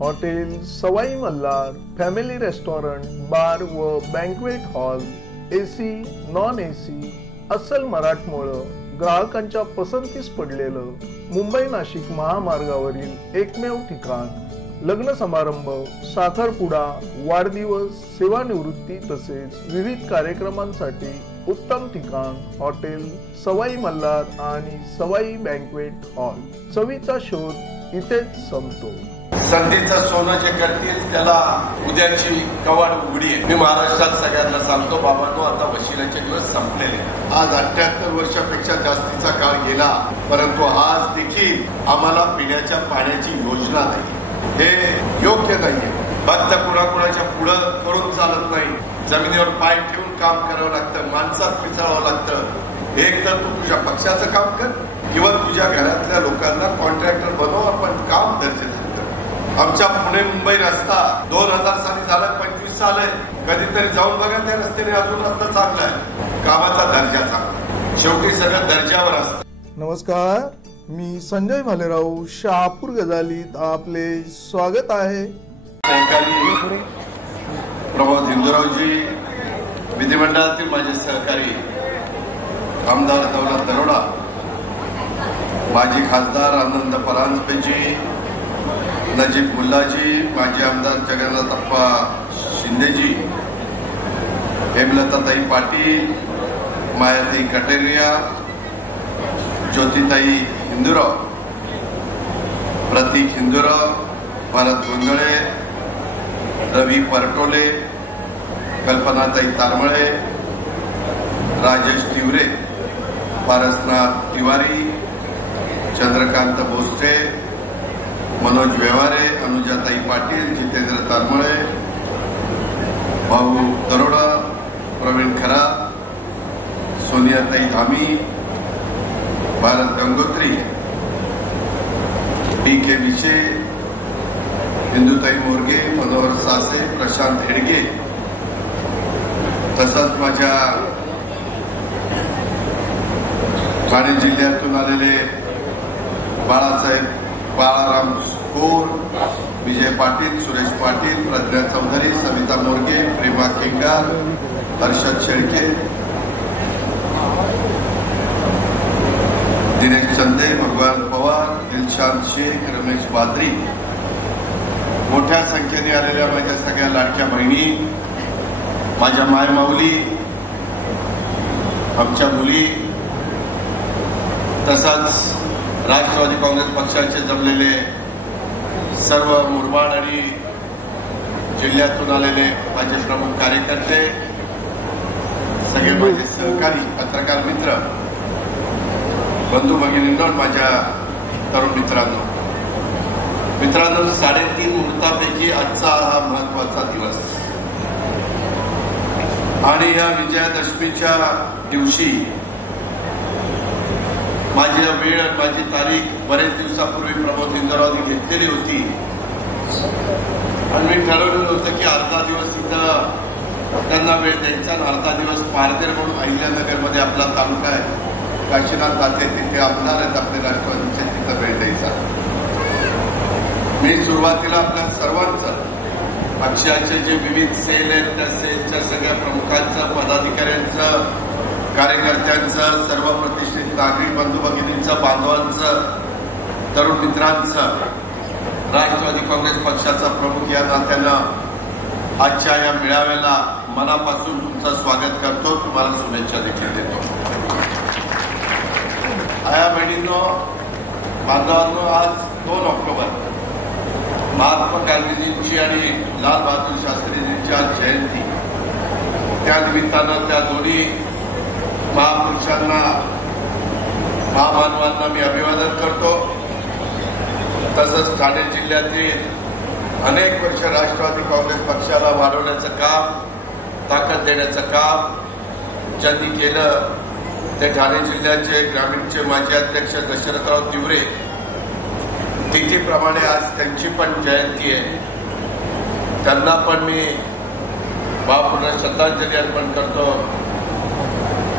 Hotel सवाई Malhar family restaurant bar व banquet hall AC non AC अस्सल मराठमोळं ग्राहकांच्या पसंतीस पडलेलं मुंबई नाशिक महामार्गावरील एकमेव ठिकाण लग्न समारंभ साखरपुडा वाढदिवस सेवानिवृत्ती तसेच विविध कार्यक्रमांसाठी उत्तम ठिकाण हॉटेल सवाई मल्हार आणि सवाई बँक्वेट हॉल। चवीचा शोध इथेच संपतो। संधीचं सोनं जे करतील त्याला उद्याची कवाड उघडी आहे। मी महाराष्ट्रात सगळ्यांना सांगतो बाबांनो, आता वशिलाचे दिवस संपलेले। आज 78 वर्षापेक्षा जास्तीचा काळ गेला, परंतु आज देखील आम्हाला पिण्याच्या पाण्याची योजना नाही। हे योग्य नाहीये। फक्त कुणाकुणाच्या पुढं करून चालत नाही, जमिनीवर पाय ठेवून काम करावं लागतं, माणसात मिसळावं लागतं। एक तर तू तुझ्या पक्षाचं काम कर किंवा तुझ्या घरातल्या लोकांना कॉन्ट्रॅक्टर बनव, आपण काम दर्जेदार कर। आमच्या पुणे मुंबई रस्ता 2000 साली झाला, 25 साल आहे। कधीतरी जाऊन बघा त्या रस्त्याने, अजून रस्ता चांगला आहे, कामाचा दर्जा चांगला। शेवटी सगळं दर्जावर असतं। नमस्कार, मी संजय भालेराव, शहापूर गजालीत आपले स्वागत आहे। सहकारी प्रमोद हिंदूरावजी, विधिमंडळातील माझे सहकारी आमदार दौलत दरोडा, माजी खासदार आनंद परांजपेजी, नजीब मुल्लाजी, माजी आमदार जगन्नाथप्पा शिंदेजी, हेमलताताई पाटील, मायाताई कटेरिया, ज्योतिताई हिंदूराव, प्रतीक हिंदूराव, भारत गोंधळे, रवी परटोले, कल्पनाताई तारमळे, राजेश तिवरे, पारसनाथ तिवारी, चंद्रकांत भोसले, मनोज व्यवहारे, अनुजाताई पाटील, जितेंद्र तारमळे, भाऊ दरोडा, प्रवीण खरा, सोनियाताई धामी, भारत गंगोत्री, डी.के. विशे, हिंदुताई मोरगे, मनोहर सासे, प्रशांत हेडगे, तसंच माझ्या ठाणे जिल्ह्यातून आलेले बाळासाहेब बाळाराम कोर, विजय पाटील, सुरेश पाटील, प्रज्ञा चौधरी, सविता मोरगे, प्रेमा केंगार, हर्षद शेळके, दिनेश चंदे, भगवान पवार, दिलशाद शेख, रमेश बाद्री, मोठ्या संख्येने आलेल्या माझ्या सगळ्या लाडक्या बहिणी, माझ्या मायमाऊली, आमच्या मुली, तसंच राष्ट्रवादी काँग्रेस पक्षाचे जमलेले सर्व मुरबाड आणि जिल्ह्यातून आलेले माझे प्रमुख कार्यकर्ते, सगळे माझे सहकारी, पत्रकार मित्र, बंधू भगिनींनो, माझ्या तरुण मित्रांनो, 3.5 मुहूर्तापैकी आजचा हा महत्वाचा दिवस आणि या विजयादशमीच्या दिवशी माझी वेळ, माझी तारीख बरेच दिवसापूर्वी प्रमोद हिंदूरावनी घेतलेली होती आणि मी ठरवलेलं होतं की अर्धा दिवस इथं त्यांना वेळ द्यायचा आणि अर्धा दिवस पारदेर म्हणून अहिल्यानगरमध्ये आपला तालुका आहे, काशीनाथ ताते तिथे आमदार आहेत आपले राष्ट्रवादीचे, तिथं वेळ द्यायचा। मी सुरुवातीला आपल्या सर्वांचं, पक्षाचे जे विविध सेल आहेत त्या सेलच्या सगळ्या प्रमुखांचं, पदाधिकाऱ्यांचं, कार्यकर्त्यांचं, सर्व प्रतिष्ठित नागरिक बंधू भगिनींचं, बांधवांचं, तरुण मित्रांचं, राष्ट्रवादी काँग्रेस पक्षाचा प्रमुख या नात्यानं आजच्या या मेळाव्याला मनापासून तुमचं स्वागत करतो, तुम्हाला शुभेच्छा देखील देतो। आया बहिणींनो, बांधवांनो, आज 2 ऑक्टोबर महात्मा गांधीजींची आणि लाल बहादूर शास्त्रीजींची आज जयंती। त्या निमित्तानं त्या दोन्ही महापुरुषांना, महामानवांना मी अभिवादन करतो। तसंच ठाणे जिल्ह्यातील अनेक वर्ष राष्ट्रवादी काँग्रेस पक्षाला वाढवण्याचं काम, ताकद देण्याचं काम ज्यांनी केलं ते ठाणे जिल्ह्याचे ग्रामीणचे माजी अध्यक्ष दशरथराव तिवरे, तिथीप्रमाणे आज त्यांची पण जयंती आहे। त्यांना पण मी भावपूर्ण श्रद्धांजली अर्पण करतो।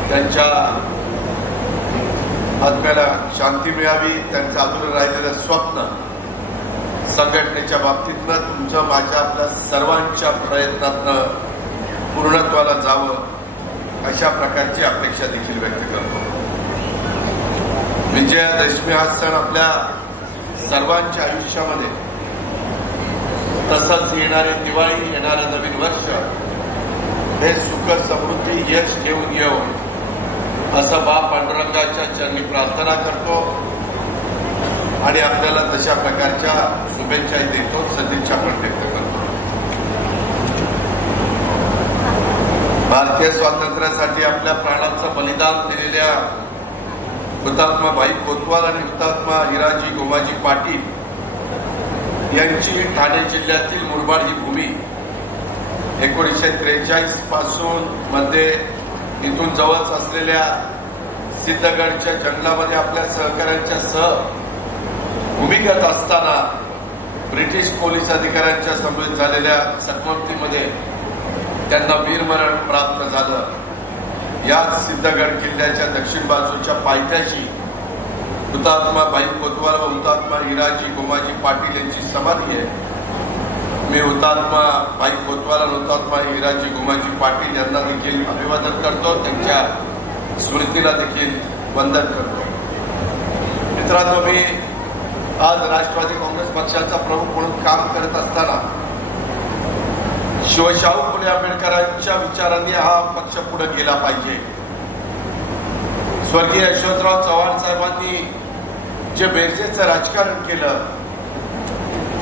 त्यांच्या आत्म्याला शांती मिळावी, त्यांचं अधूर राहिलेलं स्वप्न संघटनेच्या बाबतीतनं तुमचं माझ्या आपल्या सर्वांच्या प्रयत्नातनं पूर्णत्वाला जावं अशा प्रकारची अपेक्षा देखील व्यक्त करतो. विजयादशमी हा सण आपल्या सर्वांच्या आयुष्यामध्ये तसंच येणारे दिवाळी, येणारं नवीन वर्ष हे सुख समृद्धी यश घेऊन येऊन असं बा पांडुरंगाच्या चरणी प्रार्थना करतो आणि आपल्याला तशा प्रकारच्या शुभेच्छाही देतो, सदिच्छा पण व्यक्त करतो. भारतीय स्वातंत्र्यासाठी आपल्या प्राणांचं बलिदान दिलेल्या हुतात्मा भाई कोतवाल आणि हुतात्मा हिराजी गोमाजी पाटील यांची ठाणे जिल्ह्यातील मुरबाड ही भूमी 1943 पासून मध्ये इथून जवळच असलेल्या सिद्धगडच्या जंगलामध्ये आपल्या सहकाऱ्यांच्या भूमिगत असताना ब्रिटिश पोलीस अधिकाऱ्यांच्या समवेत झालेल्या चकमकीमध्ये त्यांना वीरमरण प्राप्त झालं. याच सिद्धगड किल्ल्याच्या दक्षिण बाजूच्या पायथ्याशी हुतात्मा भाई कोतवाल व हुतात्मा हिराजी गोमाजी पाटील यांची समाधी आहे. मी हुतात्मा भाई कोतवाल आणि हुतात्मा हिराजी गोमाजी पाटील यांना देखील अभिवादन करतो, त्यांच्या स्मृतीला देखील वंदन करतो. मित्रांनो, मी आज राष्ट्रवादी काँग्रेस पक्षाचा प्रमुख म्हणून काम करत असताना शिवशाहू फुले आंबेडकरांच्या विचारांनी हा पक्ष पुढे गेला पाहिजे. स्वर्गीय यशवंतराव चव्हाण साहेबांनी जे बेरजेचं राजकारण केलं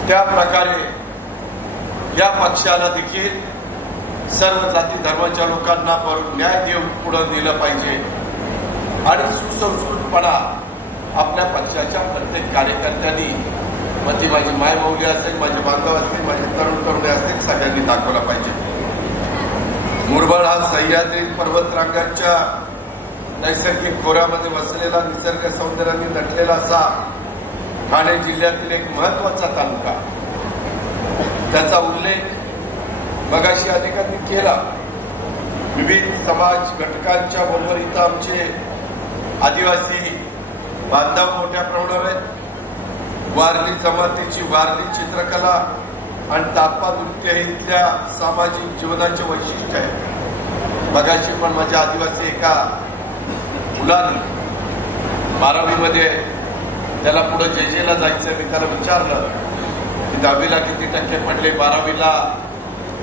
त्या प्रकारे या पक्षाला देखील सर्व जाती धर्माच्या लोकांना न्याय देऊन पुढे नेलं पाहिजे आणि सुसंस्कृतपणा आपल्या पक्षाच्या प्रत्येक कार्यकर्त्यांनी, मग ती माझी मायमौली असेल, माझे बांधव असतील, माझे तरुण तरुणी असतील, सगळ्यांनी दाखवला पाहिजे. मुरबाड हा सह्याद्री पर्वतरांगांच्या नैसर्गिक खोऱ्यामध्ये वसलेला निसर्ग सौंदर्याने नटलेला असा ठाणे जिल्ह्यातील एक महत्वाचा तालुका. त्याचा उल्लेख मगाशी अनेकांनी केला. विविध समाज घटकांच्या बरोबर इथं आमचे आदिवासी बांधव मोठ्या प्रमाणावर आहेत. वारली जमातीची वारली चित्रकला आणि तात्पा नृत्य हे इथल्या सामाजिक जीवनाचे वैशिष्ट्य आहे. मगाशी पण माझ्या आदिवासी एका मुलाने 12वीमध्ये त्याला पुढे जेजेला जायचं, मी त्याला विचारलं की 10वीला किती टक्के पडले, 12वीला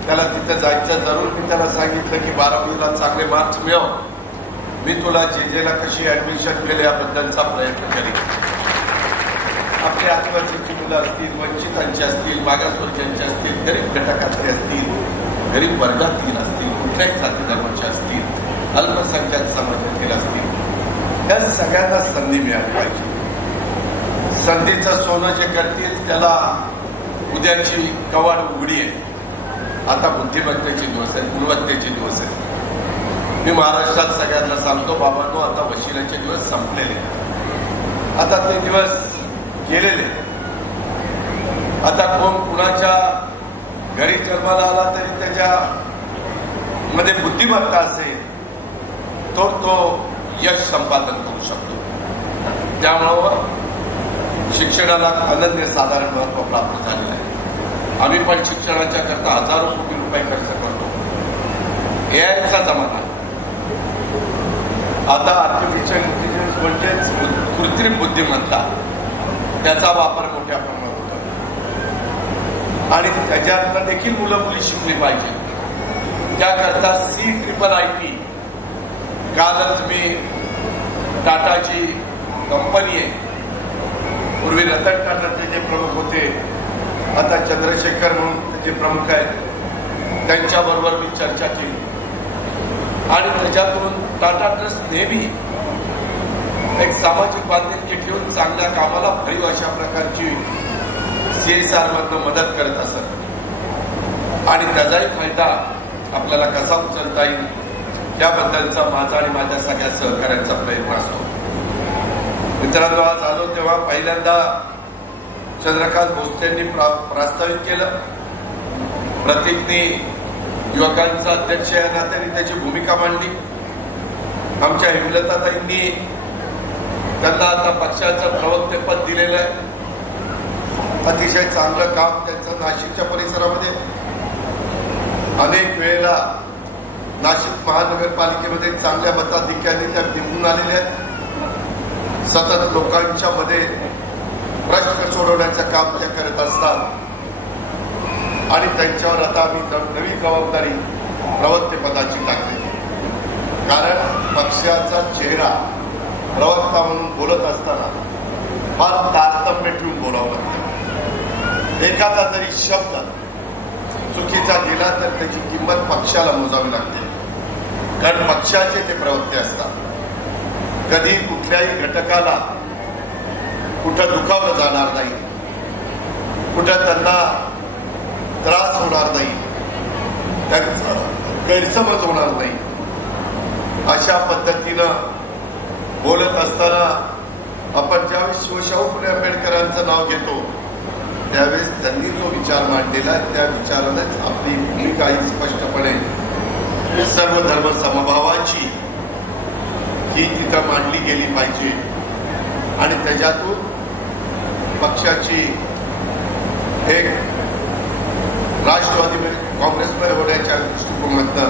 त्याला तिथं जायचं जरूर. मी त्याला सांगितलं की 12वीला चांगले मार्क्स मिळव, मी तुला जेजेला कशी ऍडमिशन केली याबद्दलचा प्रयत्न करेन. आपल्या आदिवासीची मुलं असतील, वंचितांची असतील, मागासवर्गीयांची असतील, गरीब घटकातले असतील, गरीब वर्गातील असतील, कुठल्याही जाती धर्माचे असतील, अल्पसंख्याक समाजातील असतील, या सगळ्यांना संधी मिळाली पाहिजे. संधीचं सोनं जे करतील त्याला उद्याची कवाड उघडी आहे. आता बुद्धिमत्तेचे दिवस आहेत, गुणवत्तेचे दिवस आहेत. मी महाराष्ट्रात सगळ्यांना सांगतो, बाबांनो, आता वशिलाचे दिवस संपलेले, आता ते दिवस गेलेले. आता कोण कुणाच्या घरी जन्माला आला तरी त्याच्या मध्ये बुद्धिमत्ता असेल तो यश संपादन करू शकतो. त्यामुळं शिक्षणाला अनन्यसाधारण महत्व प्राप्त झालेलं आहे. आम्ही पण शिक्षणाच्या करता हजारो कोटी रुपये खर्च करतो. एआयचा जमाना आहे. आता आर्टिफिशियल इंटेलिजन्स म्हणजेच कृत्रिम बुद्धिमत्ता, त्याचा वापर मोठ्या प्रमाणात होतो आणि त्याच्यातनं देखील मुलं मुली शिकली पाहिजे. त्याकरता CIIIT कालच मी टाटाची कंपनी आहे, पूर्वी रतन टाटा जे प्रमुख होते, आता चंद्रशेखर म्हणून त्याचे प्रमुख आहेत, त्यांच्याबरोबर मी चर्चा केली आणि त्याच्यातून टाटा ट्रस्ट नेहमी एक सामाजिक बांधिलकी ठेवून चांगल्या कामाला भरीव अशा प्रकारची CSR मधनं मदत करत असत आणि त्याचाही फायदा आपल्याला कसा उचलता येईल याबद्दलचा माझा आणि माझ्या सगळ्या सहकार्यांचा प्रयत्न असतो. मित्रांनो, आज आलो तेव्हा पहिल्यांदा चंद्रकांत भोसलेंनी प्रास्ताविक केलं. प्रतीकने युवकांचा अध्यक्ष या नात्याने त्याची भूमिका मांडली. आमच्या हेमलताताईंनी त्यांना आता पक्षाचं प्रवक्तेपद दिलेलं आहे. अतिशय चांगलं काम त्यांचं नाशिकच्या परिसरामध्ये अनेक वेळेला नाशिक महानगरपालिकेमध्ये चांगल्या मताधिक्याने त्या निवडून आलेल्या आहेत. सतत लोकांच्या मध्ये प्रश्न सोडवण्याचं काम त्या करत असतात आणि त्यांच्यावर आता आम्ही नवी जबाबदारी प्रवक्ते पदाची टाकली. कारण पक्षाचा चेहरा प्रवक्ता म्हणून बोलत असताना फार तारतम्य ठेवून बोलावं लागतं. एखादा जरी शब्द चुकीचा गेला तर त्याची किंमत पक्षाला मोजावी लागते. कारण पक्षाचे ते प्रवक्ते असतात. कधी कुठल्याही घटकाला कुठं दुखावलं जाणार नाही, कुठं त्यांना त्रास होणार नाही, त्यांचा गैरसमज होणार नाही. अशा पद्धतीनं बोलत असताना आपण ज्यावेळेस शिवशाहू फुले आंबेडकरांचं नाव घेतो त्यावेळेस त्यांनी जो विचार मांडलेला आहे त्या विचारानेच आपली भूमिका ही स्पष्टपणे सर्व धर्म समभावाची ही तिथं मांडली गेली पाहिजे आणि त्याच्यातून पक्षाची एक राष्ट्रवादी काँग्रेसमध्ये होण्याच्या दृष्टिकोनातनं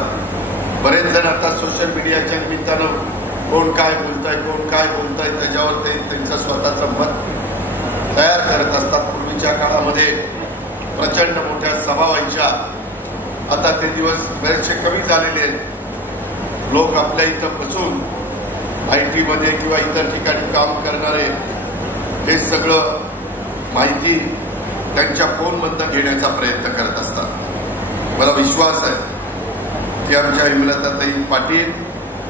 बरेच जण आता सोशल मीडियाच्या निमित्तानं कोण काय बोलताय त्याच्यावर ते त्यांचं स्वतःचं मत तयार करत असतात. पूर्वीच्या काळामध्ये प्रचंड मोठ्या सभा व्हायच्या. आता ते दिवस बरेचसे कमी झालेले आहेत. लोक आपल्या इथं बसून IT मध्ये किंवा इतर ठिकाणी काम करणारे हे सगळं माहिती त्यांच्या फोनमधनं घेण्याचा प्रयत्न करत असतात. मला विश्वास आहे की आमच्या विमलताताई पाटील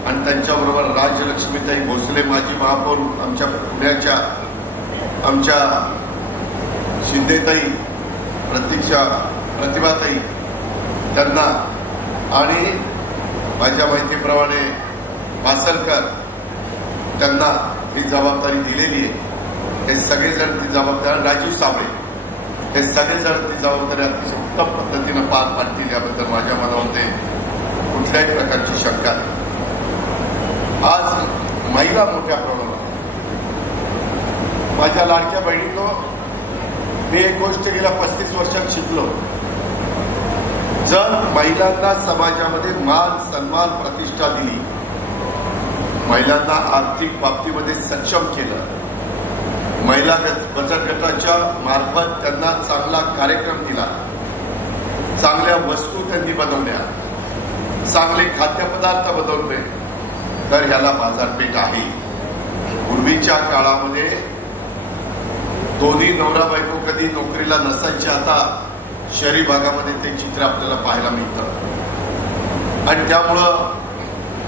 आणि त्यांच्याबरोबर राजलक्ष्मीताई भोसले माजी महापौर, आमच्या पुण्याच्या आमच्या शिंदेताई, प्रतिभाताई त्यांना आणि माझ्या माहितीप्रमाणे वासलकर त्यांना ही जबाबदारी दिलेली आहे. हे सगळेजण ती जबाबदारी, राजीव साबळे हे सगळेजण ती जबाबदारी अतिशय उत्तम पद्धतीनं पार पाडतील याबद्दल माझ्या मनामध्ये कुठल्याही प्रकारची शंका नाही. आज महिला मोठ्या प्रमाणात, माझ्या लाडक्या बहिणीनो, मी एक गोष्ट गेल्या 35 वर्षात शिकलो. जर महिलांना समाजामध्ये मान सन्मान प्रतिष्ठा दिली, महिलांना आर्थिक बाबतीमध्ये सक्षम केलं, महिला बचत गटाच्या मार्फत त्यांना चांगला कार्यक्रम दिला, चांगल्या वस्तू त्यांनी बनवल्या, चांगले खाद्यपदार्थ बनवले, तर ह्याला बाजारपेठ आहे. पूर्वीच्या काळामध्ये दोन्ही नवरा बायको कधी नोकरीला नसायचे. आता शहरी भागामध्ये ते चित्र आपल्याला पाहायला मिळतं आणि त्यामुळं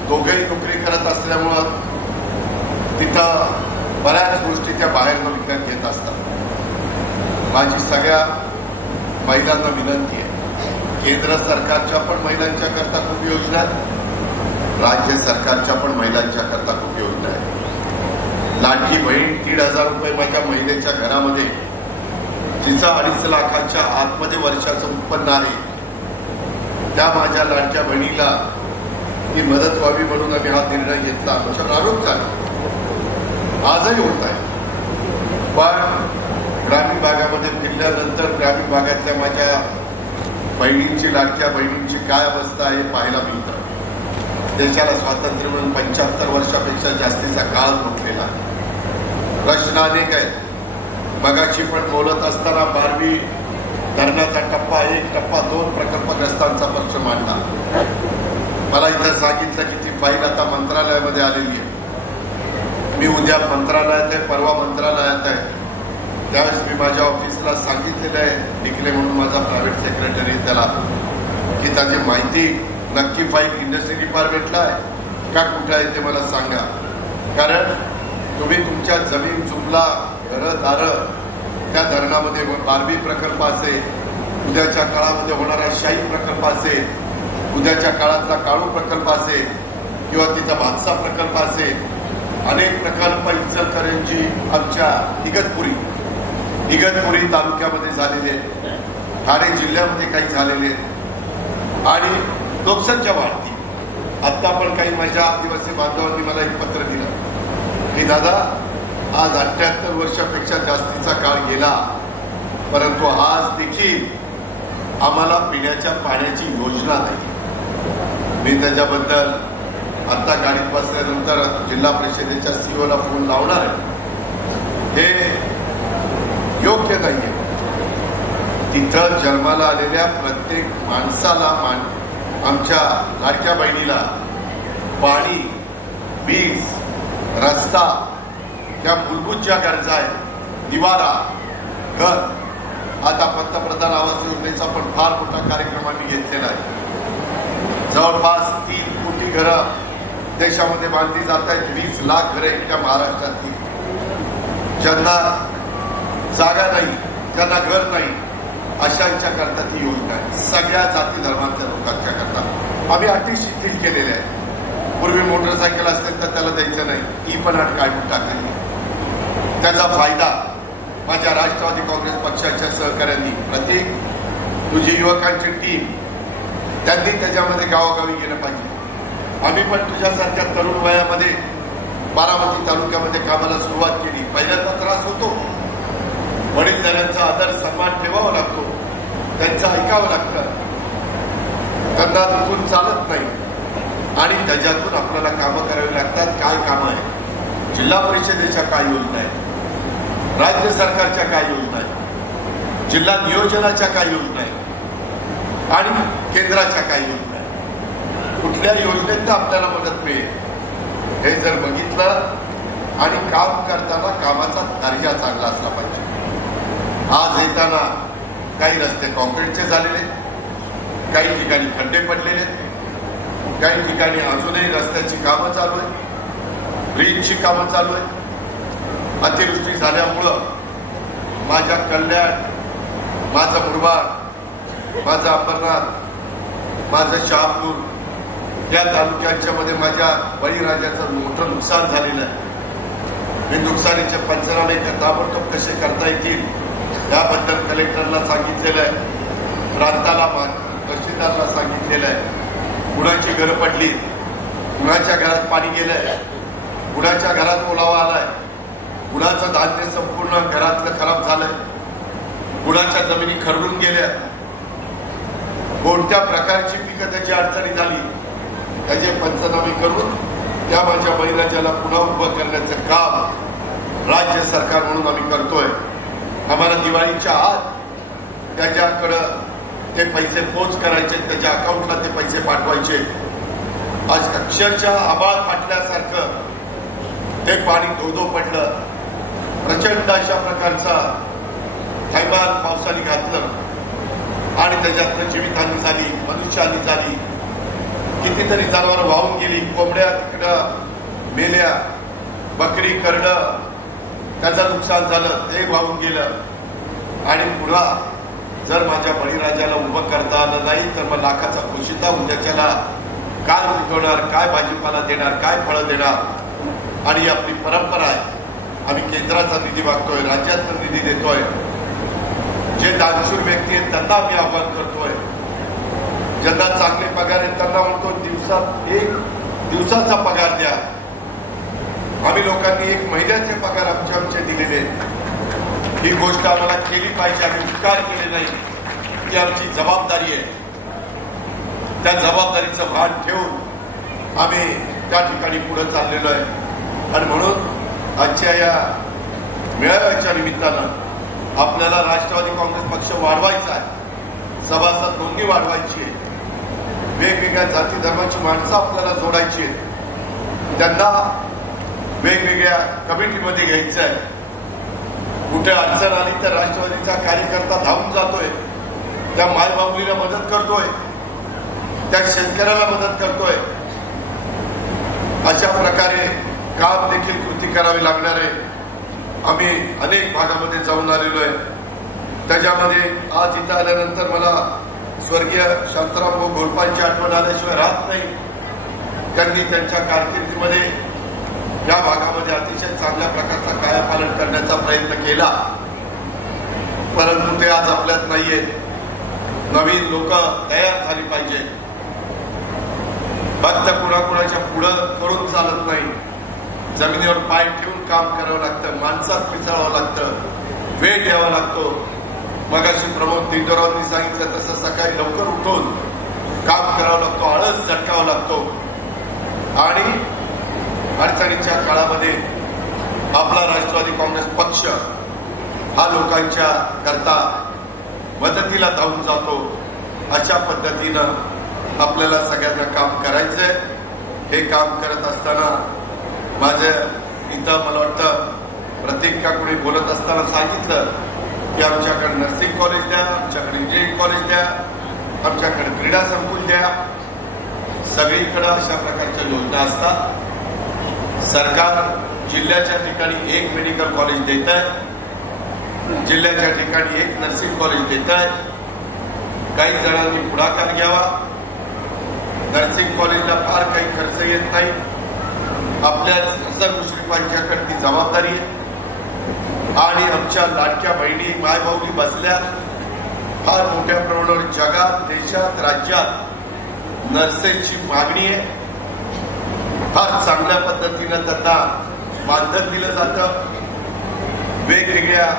दोघेही नोकरी करत असल्यामुळं तिथं बऱ्याच गोष्टी त्या बाहेरनं विकत घेत असतात. माझी सगळ्या महिलांना विनंती आहे, केंद्र सरकारच्या पण महिलांच्या करता खूप योजना आहेत, राज्य सरकारच्या पण महिलांच्या करता खूप योजना आहेत. लाडकी बहीण 1,500 रुपये माझ्या महिलेच्या घरामध्ये, तिचं 2.5 लाखाच्या आतमध्ये वर्षाचं उत्पन्न आहे, त्या माझ्या लाडक्या बहिणीला ही मदत व्हावी म्हणून आम्ही हा निर्णय घेतला. आमच्यावर आरोप झाला, आजही होत आहे. पण ग्रामीण भागामध्ये फिरल्यानंतर ग्रामीण भागातल्या माझ्या बहिणींची, लाडक्या बहिणींची काय अवस्था आहे पाहायला मिळतं. देशाला स्वातंत्र्य मिळून 75 वर्षापेक्षा जास्तीचा काळ लोटलेला आहे. प्रश्न अनेक आहेत. मगाशी पण बोलत असताना 12वी धरणाचा टप्पा 1, टप्पा 2 प्रकल्पग्रस्तांचा प्रश्न मांडला. मला इथं सांगितलं की ती फाईल आता मंत्रालयामध्ये आलेली आहे. मी उद्या मंत्रालयात आहे, परवा मंत्रालयात आहे. त्यावेळेस मी माझ्या ऑफिसला सांगितलेलं आहे, डिकले म्हणून माझा प्रायव्हेट सेक्रेटरी, त्याला की त्याची माहिती नक्की फाईल इंडस्ट्री डिपार्टमेंटला आहे का कुठे आहे ते मला सांगा. कारण तुम्ही तुमच्या जमीन चुकला, घरं दारं त्या धरणामध्ये 12वी प्रकल्प असेल, उद्याच्या काळामध्ये होणारा शाही प्रकल्प असेल, उद्याच्या काळातला काळू प्रकल्प असेल किंवा तिचा भातसा प्रकल्प असेल, अनेक प्रकल्प इचलकरंजी आमच्या इगतपुरी तालुक्यामध्ये झालेले, ठाणे जिल्ह्यामध्ये काही झालेले आणि लोकसंख्या वाढती. आता पण काही माझ्या आदिवासी बांधवांनी मला एक पत्र दिलं की दादा, आज 78 वर्षापेक्षा जास्तीचा काळ गेला परंतु आज देखील आम्हाला पिण्याच्या पाण्याची योजना नाही. मी त्याच्याबद्दल आता गाडीत बसल्यानंतर जिल्हा परिषदेच्या सीओला फोन लावणार आहे. हे योग्य नाहीये. तिथं जन्माला आलेल्या प्रत्येक माणसाला आमच्या लाडक्या बहिणीला पाणी, वीज, रस्ता, त्या मूलभूत ज्या गरजा आहेत, निवारा, घर, आता पंतप्रधान आवास योजनेचा पण फार मोठा कार्यक्रम आम्ही घेतलेला आहे. जवळपास 3 कोटी घरं देशामध्ये बांधली जात आहेत. 20 लाख घरं एकट्या महाराष्ट्रातली. ज्यांना जागा नाही, ज्यांना घर नाही, अशांच्या करता ती योजना आहे. सगळ्या जाती धर्माच्या लोकांच्या करता आम्ही अटी शिथिल केलेल्या आहेत. पूर्वी मोटरसायकल असेल तर त्याला द्यायचं नाही, ही पण अट काढून टाकली. त्याचा फायदा माझ्या राष्ट्रवादी काँग्रेस पक्षाच्या सहकाऱ्यांनी, प्रत्येक तुझी युवकांची टीम, त्यांनी त्याच्यामध्ये गावोगावी गेलं पाहिजे. आम्ही पण तुझ्यासारख्या तरुण वयामध्ये बारामती तालुक्यामध्ये कामाला सुरुवात केली. पहिल्यांदा त्रास होतो. वडीलधाऱ्यांचा आदर सन्मान ठेवावा लागतो, त्यांचं ऐकावं लागतं, त्यांना दुखून चालत नाही आणि त्याच्यातून आपल्याला कामं करावी लागतात. काय कामं आहे? जिल्हा परिषदेच्या काय योजना आहे, राज्य सरकारच्या काय योजना आहे, जिल्हा नियोजनाच्या काय योजना आहे आणि केंद्राच्या काय योजना आहे. कुठल्या योजनेत आपल्याला मदत मिळेल हे जर बघितलं आणि काम करताना कामाचा दर्जा चांगला असला पाहिजे. आज येताना काही रस्ते कॉन्क्रीटचे झालेले, काही ठिकाणी खड्डे पडलेले, काही ठिकाणी अजूनही रस्त्याची कामं चालू आहे, ब्रिजची कामं चालू आहे. अतिवृष्टी झाल्यामुळं माझ्या कल्याण, माझं मुरबाड, माझं अंबरनाथ, माझं शहापूर या तालुक्यांच्या मध्ये माझ्या बळीराजाचं मोठं नुकसान झालेलं आहे. मी नुकसानीचे पंचनामे ताबडतोब कसे करता येतील याबद्दल कलेक्टरला सांगितलेलं आहे, प्रांताला तहसीलदारला सांगितलेलं आहे. कुणाची घरं पडली, कुणाच्या घरात पाणी गेलंय, कुणाच्या घरात ओलावा आलाय, कुणाचं धान्य संपूर्ण घरातलं खराब झालंय, कुणाच्या जमिनी खरडून गेल्या, कोणत्या प्रकारची पिकं त्याची अडचणी झाली, त्याचे पंचनामे करून त्या माझ्या बळीराजाला पुन्हा उभं करण्याचं काम राज्य सरकार म्हणून आम्ही करतोय. आम्हाला दिवाळीच्या आत त्याच्याकडं ते पैसे पोच करायचे, त्याच्या अकाउंटला ते पैसे पाठवायचे. आज अक्षरशः आभाळ फाटल्यासारखं ते पाणी धोधो पडलं. प्रचंड अशा प्रकारचा थैमान पावसाने घातलं आणि त्याच्यातनं जीवितहानी झाली, मनुष्यहानी झाली. कितीतरी जनावर वाहून गेली, कोंबड्या तिकडं मेल्या, बकरी, करडं, त्याचं नुकसान झालं, ते वाहून गेलं. आणि पुन्हा जर माझ्या बळीराजाला उभं करता आलं नाही तर मग लाखाचा पोशिंदा उद्याच्याला काय उठवणार, काय भाजीपाला देणार, काय फळं देणार. आणि आपली परंपरा आहे, आम्ही केंद्राचा निधी मागतोय, राज्यातला निधी देतोय. जे दानशूर व्यक्ती आहेत त्यांना आम्ही आव्हान करतोय, ज्यांना चांगले पगार आहेत त्यांना म्हणतो दिवसाचा पगार द्या. आम्ही लोकांनी 1 महिन्याचे पगार आमचे दिलेले. ही गोष्ट आम्हाला केली पाहिजे. आम्ही उपकार केले नाही, ती आमची जबाबदारी आहे. त्या जबाबदारीचं भान ठेवून आम्ही त्या ठिकाणी पुढे चाललेलो आहे. आणि म्हणून आजच्या या मेळाव्याच्या निमित्तानं आपल्याला राष्ट्रवादी काँग्रेस पक्ष वाढवायचा आहे, सभासद नोंदणी वाढवायची आहे, वेगवेगळ्या जाती धर्माची माणसं आपल्याला जोडायची आहेत, त्यांना वेगवेगळ्या कमिटीमध्ये घ्यायचं आहे. कुठे अडचण आली तर राष्ट्रवादीचा कार्यकर्ता धावून जातोय, त्या मायबाबलीला मदत करतोय, त्या शेतकऱ्याला मदत करतोय. अशा प्रकारे काम देखील कृती करावी लागणार आहे. आम्ही अनेक भागामध्ये जाऊन आलेलो आहे. त्याच्यामध्ये आज इथं आल्यानंतर मला स्वर्गीय शांताराम घोरपांची आठवण आल्याशिवाय राहत नाही. त्यांनी त्यांच्या कारकिर्दीमध्ये या भागामध्ये अतिशय चांगल्या प्रकारचा कायापालट करण्याचा प्रयत्न केला, परंतु ते आज आपल्यात नाहीये. नवीन लोक तयार झाली पाहिजे. फक्त कुणाकुणाच्या पुढं करून चालत नाही. जमिनीवर पाय ठेवून काम करावं लागतं, माणसात मिसळावं लागतं, वेळ द्यावा लागतो. मगाशी प्रमोद दिंडोरावांनी सांगितलं तसं सकाळी लवकर उठून काम करावं लागतो, आळस झटकावा लागतो आणि अडचणीच्या काळामध्ये आपला राष्ट्रवादी काँग्रेस पक्ष हा लोकांच्या करता मदतीला धावून जातो. अशा पद्धतीनं आपल्याला सगळ्यांना काम करायचंय. हे काम करत असताना माझं इथं मला वाटतं प्रत्येक कोणी बोलत असताना सांगितलं की आमच्याकडे नर्सिंग कॉलेज द्या, आमच्याकडे इंजिनिअरिंग कॉलेज द्या, आमच्याकडे क्रीडा संकुल द्या. सगळीकडे अशा प्रकारच्या योजना असतात. सरकार जिल्ह्याच्या ठिकाणी एक मेडिकल कॉलेज देत आहे, जिल्ह्याच्या ठिकाणी एक नर्सिंग कॉलेज देत आहे. काही जणांनी पुढाकार घ्यावा. नर्सिंग कॉलेजला फार काही खर्च येत नाही. आपल्या मुश्रीफांच्याकडे ती जबाबदारी आहे आणि आमच्या लाडक्या बहिणी मायभाऊनी बसल्या फार मोठ्या प्रमाणावर जगात, देशात, राज्यात नर्सेसची मागणी आहे. फार चांगल्या पद्धतीनं त्यांना मानधन दिलं जातं. वेगवेगळ्या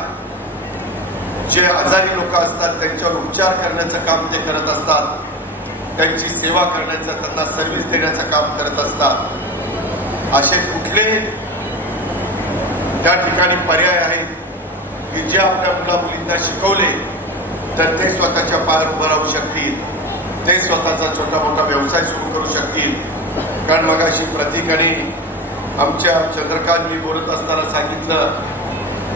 जे आजारी लोक असतात त्यांच्यावर उपचार करण्याचं काम ते करत असतात. त्यांची सेवा करण्याचं, त्यांना सर्व्हिस देण्याचं काम करत असतात. असे कुठले त्या ठिकाणी पर्याय आहेत की जे आपल्या मुला मुलींना शिकवले तर ते स्वतःच्या पायावर उभं राहू शकतील, ते स्वतःचा छोटा मोठा व्यवसाय सुरू करू शकतील. कारण मगाशी प्रतीकाने आमच्या चंद्रकांतनी बोलत असताना सांगितलं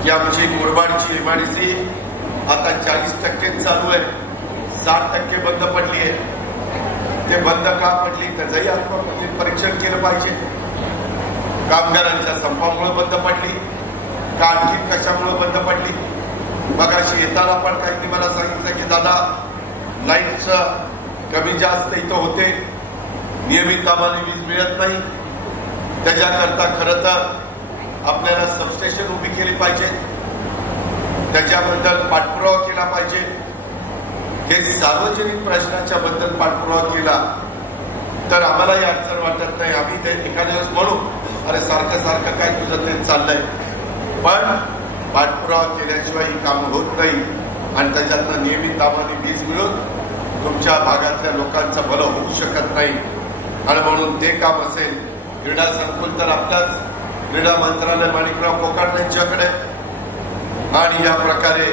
की आमची मुरबाडची एमआयडीसी आता 40% चालू आहे, 60% बंद पडली आहे. ते बंद का पडली त्याचंही आपण परीक्षण केलं पाहिजे. कामगारांच्या संपामुळे बंद पडली का आणखी कशामुळे बंद पडली? मगाशी येताना पण काही मला सांगितलं की दादा लाईटचं कमी जास्त इथं होते, नियमित आम्हाला वीज मिळत नाही. त्याच्याकरता खरं तर आपल्याला सबस्टेशन उभी केली पाहिजे, त्याच्याबद्दल पाठपुरावा केला पाहिजे. हे सार्वजनिक प्रश्नाच्या बद्दल पाठपुरावा केला तर आम्हालाही अडचण वाटत नाही. आम्ही ते एखाद्या वेळेस म्हणू अरे सारखं सारखं काय तुझं ते चाललंय, पण पाठपुरावा केल्याशिवाय ही कामं होत नाही आणि त्याच्यातनं नियमित आम्हाला वीज मिळून तुमच्या भागातल्या लोकांचं भलं होऊ शकत नाही. आणि म्हणून ते काम असेल. क्रीडा संकुल तर आपल्याच क्रीडा मंत्रालय माणिकराव कोकाटे यांच्याकडे आणि या प्रकारे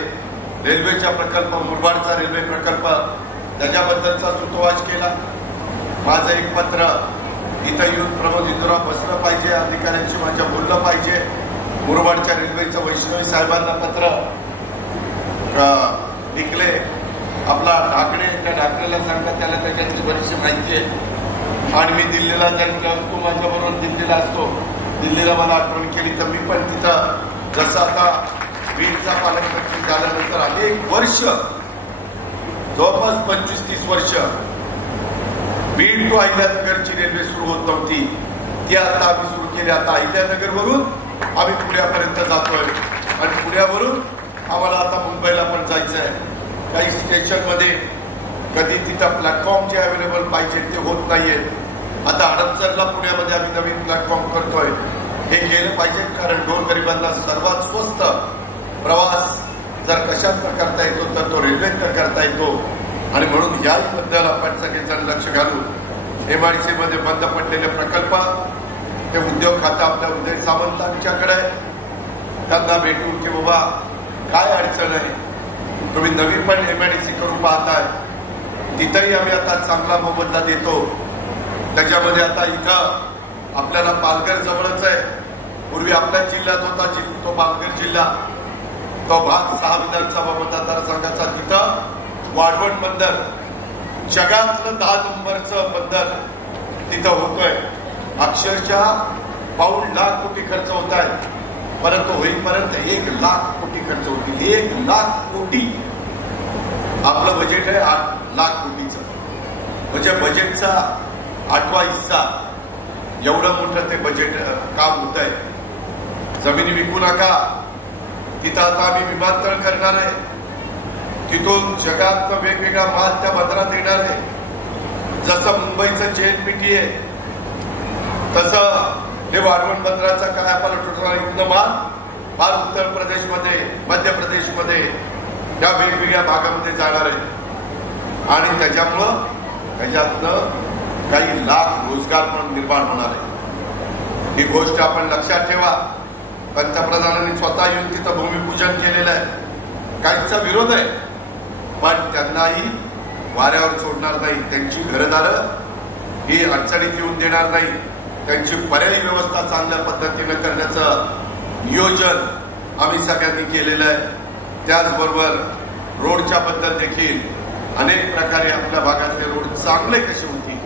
रेल्वेचा प्रकल्प, मुरबाडचा रेल्वे प्रकल्प त्याच्याबद्दलचा सुतोवाच केला. माझं एक पत्र इथं येऊन प्रमोद इंदुराव बसलं पाहिजे, अधिकाऱ्यांशी माझ्या बोललं पाहिजे. मुरबाडच्या रेल्वेचं वैष्णवी साहेबांना पत्र लिखले. आपला ढाकणे, त्या ढाकणेला सांगा त्याला त्याच्यातली बरीचशी माहिती आहे. आणि मी दिल्लीला तू माझ्याबरोबर दिल्लीला असतो, दिल्लीला मला आठवण केली तर मी पण तिथं जसं आता बीडचा पालकमंत्री झाल्यानंतर अनेक वर्ष, जवळपास 25-30 वर्ष बीड टू अहिल्यानगरची रेल्वे सुरू होत नव्हती. ती आता आम्ही सुरू केली. आता अहिल्यानगरवरून आम्ही पुण्यापर्यंत जातोय आणि पुण्यावरून आम्हाला आता मुंबईला पण जायचं आहे. काही स्टेशनमध्ये कधी तिथं प्लॅटफॉर्म जे अवेलेबल पाहिजे ते होत नाहीये. आता हडपसरला पुण्यामध्ये आम्ही नवीन प्लॅटफॉर्म करतोय. हे केलं पाहिजे कारण गोरगरिबांना सर्वात स्वस्त प्रवास जर कशातनं करता येतो तर तो रेल्वेतनं करता येतो. आणि म्हणून याबद्दल आपण सगळेजण लक्ष घालून एमआयडीसीमध्ये बंद पडलेले प्रकल्प ते उद्योग खातं आपल्या उदय सामंत आमच्याकडे त्यांना भेटून की बाबा काय अडचण आहे, तुम्ही नवीन पण एमआयडीसी करून पाहताय, तिथंही आम्ही आता चांगला मोबदला देतो. त्याच्यामध्ये आता इथं आपल्याला पालघर जवळच आहे. पूर्वी आपल्याच जिल्ह्यात होता तो पालघर जिल्हा, तो भाग 6 विधानसभा मतदारसंघाचा. तिथं वाढवण बंदर, जगातलं 10 नंबरचं बंदर तिथं होतोय. अक्षरशः पाऊण लाख कोटी खर्च होत आहे, परंतु होईपर्यंत 1 लाख कोटी खर्च होतील. 1 लाख कोटी आपलं बजेट आहे 8 लाख कोटीचं. म्हणजे बजेटचा 8वा हिस्सा एवढं मोठं ते बजेट काम होत आहे. जमिनी विकू नका. तिथं आता आम्ही विमानतळ करणार आहे. तिथून जगात वेगवेगळा माल त्या बंदरात येणार आहे. जसं मुंबईचं JNPT आहे तसं हे वाढवण बंदराचा काय आपल्याला ठरणार. इथनं माल फार उत्तर प्रदेशमध्ये, मध्य प्रदेशमध्ये त्या वेगवेगळ्या भागामध्ये जाणार आहे आणि त्याच्यामुळं त्याच्यातनं काही लाख रोजगार पण निर्माण होणार आहे. ही गोष्ट आपण लक्षात ठेवा. पंतप्रधानांनी स्वतः येऊन तिथं भूमिपूजन केलेलं आहे. काहींचा विरोध आहे, पण त्यांनाही वाऱ्यावर सोडणार नाही. त्यांची घरदारं ही अडचणीत येऊन देणार नाही. त्यांची पर्यायी व्यवस्था चांगल्या पद्धतीनं करण्याचं नियोजन आम्ही सगळ्यांनी केलेलं आहे. त्याचबरोबर रोडच्या बद्दल देखील अनेक प्रकारे आपल्या भागातले रोड चांगले कसे होतील.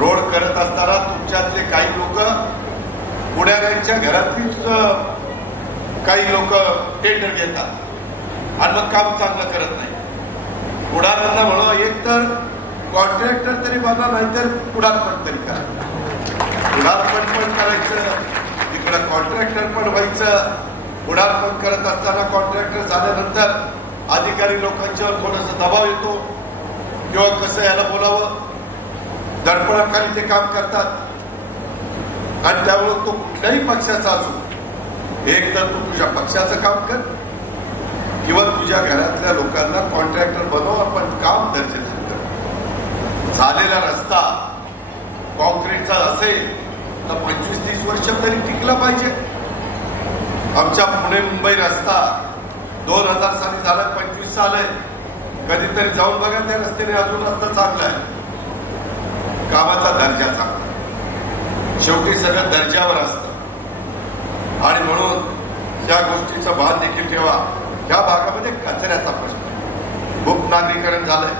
रोड करत असताना तुमच्यातले काही लोक पुढाऱ्यांच्या घरातलीच काही लोक टेंडर घेतात आणि मग काम चांगलं करत नाही. पुढाऱ्यांना म्हणून एक तर कॉन्ट्रॅक्टर तरी बना, नाहीतर पुढारपण तरी करा. पुढारपण पण करायचं, तिकडं कॉन्ट्रॅक्टर पण व्हायचं. पुढारपण करत असताना कॉन्ट्रॅक्टर झाल्यानंतर अधिकारी लोकांच्यावर थोडासा दबाव येतो किंवा कसं याला बोलावं, दडपणाखाली ते काम करतात. आणि त्यामुळे तो कुठल्याही पक्षाचा असो, एक तर तू तुझ्या पक्षाचं काम कर किंवा तुझ्या घरातल्या लोकांना कॉन्ट्रॅक्टर बनव, आपण काम दर्जेदार कर. झालेला रस्ता कॉन्क्रीटचा असेल तर 25-30 वर्ष तरी टिकला पाहिजे. आमच्या पुणे मुंबई रस्ता 2000 साली झाला, 25 साल आहे. कधीतरी जाऊन बघा त्या रस्त्याने, अजून रस्ता चांगला आहे. कामाचा दर्जा चांगला. शेवटी सगळं दर्जावर असतं आणि म्हणून त्या गोष्टीचं भान देखील ठेवा. या भागामध्ये कचऱ्याचा प्रश्न खूप नागरीकरण झालंय.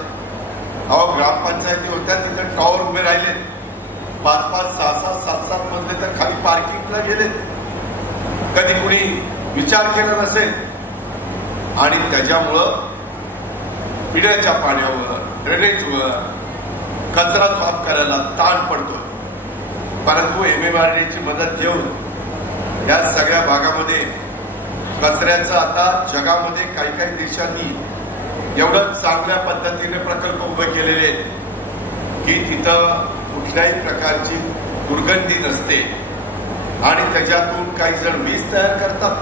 अहो, ग्रामपंचायती होत्या तिथे टॉवर उभे राहिले, 5-5, 6-6, 7-7 मजले तर खाली पार्किंगला गेले. कधी कुणी विचार केला नसेल आणि त्याच्यामुळं पिण्याच्या पाण्यावर, ड्रेनेजवर कचरा साफ करायला ताण पडतो. परंतु MMRDAची मदत घेऊन या सगळ्या भागामध्ये कचऱ्याचं आता जगामध्ये काही देशांनी एवढं चांगल्या पद्धतीने प्रकल्प उभे केलेले की तिथं कुठल्याही प्रकारची दुर्गंधी नसते आणि त्याच्यातून काही जण वीज तयार करतात,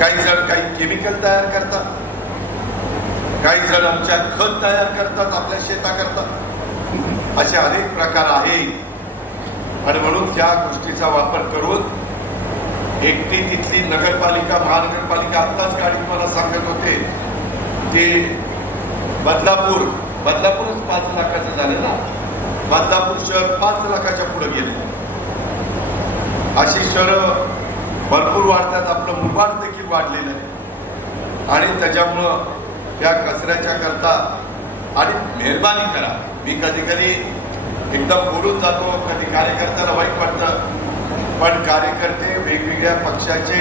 काही जण काही केमिकल तयार करतात, काही जण आमच्या खत तयार करतात आपल्या शेताकरता. असे अनेक प्रकार आहेत आणि म्हणून त्या गोष्टीचा वापर करून एकटी तिथली नगरपालिका, महानगरपालिका आत्ताच गाडीत मला सांगत होते की बदलापूरच 5 लाखाचं झालं ना. बदलापूर शहर 5 लाखाच्या पुढे गेले. अशी शहरं भरपूर वाढतात. आपलं मुरबाड देखील वाढलेलं आहे आणि त्याच्यामुळं त्या कचऱ्याच्या करता आणि मेहरबानी करा. मी कधी एकदम बोलून जातो, कधी कार्यकर्त्याला वाईट वाटतं, पण कार्यकर्ते वेगवेगळ्या पक्षाचे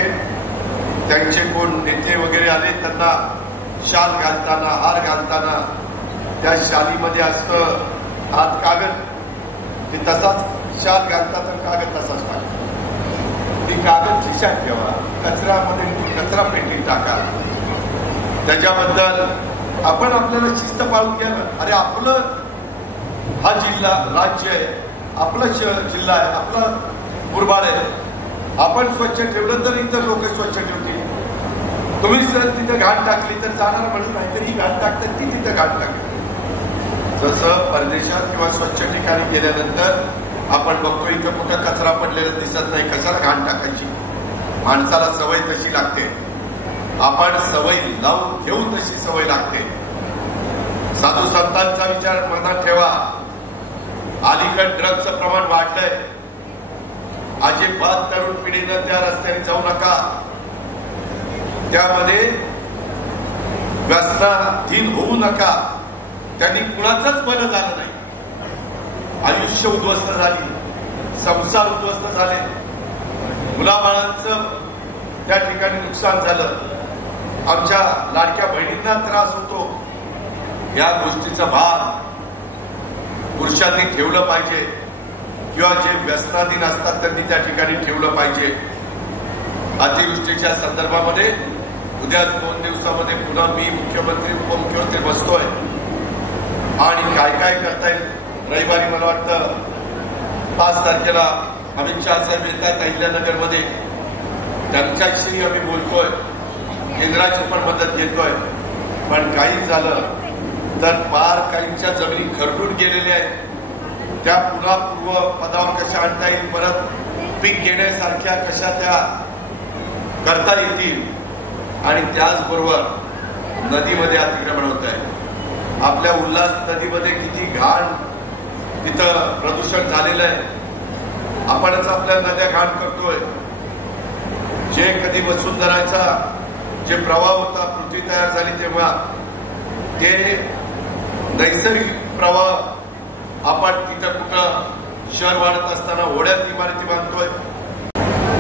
त्यांचे कोण नेते वगैरे आले त्यांना शाल घालताना, हार घालताना त्या शालीमध्ये असतं हात कागद, ते तसाच शाल घालतात तर कागद तसाच टाका. ती कागद खिशात ठेवा, कचऱ्यामध्ये कचरा पेटीत टाका. त्याच्याबद्दल आपण आपल्याला शिस्त पाळून घ्यायला. अरे आपलं हा जिल्हा राज्य आहे, आपला जिल्हा आहे, आपला मुरबाड आहे. आपण स्वच्छ ठेवलं तर इतर लोक स्वच्छ ठेवतील. तुम्ही जर तिथे घाण टाकली तर जाणार म्हणून नाही, तरी घाण टाकतात ती तिथे घाण टाकतात. जसं परदेशात किंवा स्वच्छ ठिकाणी गेल्यानंतर आपण बघतो इथं कुठं कचरा पडलेला दिसत नाही, कशाला घाण टाकायची. माणसाला सवय तशी लागते. आपण सवय लावून घेऊ तशी सवय लागते. साधू संतांचा विचार मनात ठेवा. अलीकडे ड्रग्जचं प्रमाण वाढलंय. अजिबात तरुण पिढीनं त्या रस्त्याने जाऊ नका. त्यामध्ये व्यसनाधीन होऊ नका. त्यांनी कुणाचंच बरं झालं नाही. आयुष्य उद्ध्वस्त झाली, संसार उद्ध्वस्त झाले, मुलाबाळांचं त्या ठिकाणी नुकसान झालं, आमच्या लाडक्या बहिणींना त्रास होतो. या गोष्टीचा भार पुरुषांनी ठेवलं पाहिजे किंवा जे व्यसनाधीन असतात त्यांनी त्या ठिकाणी ठेवलं पाहिजे. अतिवृष्टीच्या संदर्भामध्ये उद्या 2 दिवसामध्ये पुन्हा मी मुख्यमंत्री उपमुख्यमंत्री बसतोय आणि काय करता येईल. रविवारी मला वाटतं 5 तारखेला अमित शहा साहेब येत आहेत अहिल्यानगरमध्ये. त्यांच्याशी आम्ही बोलतोय, केंद्राची पण मदत घेतोय. पण काही झालं तर पार काहींच्या जमिनी खरडून गेलेल्या आहेत. त्या पुन्हा पूर्व पदावर कशा आणता येईल, परत पीक घेण्यासारख्या कशा त्या करता येतील. आणि त्याचबरोबर नदीमध्ये अतिक्रमण होत आहे. आपल्या उल्हास नदीमध्ये किती घाण तिथं प्रदूषण झालेलं आहे. आपणच आपल्या नद्या घाण करतोय. जे कधी वसुंधराचा जे प्रवाह होता, पृथ्वी तयार झाली तेव्हा ते नैसर्गिक प्रवाह आपण तिथं कुठं शहर वाढत असताना ओढ्यात इमारती बांधतोय,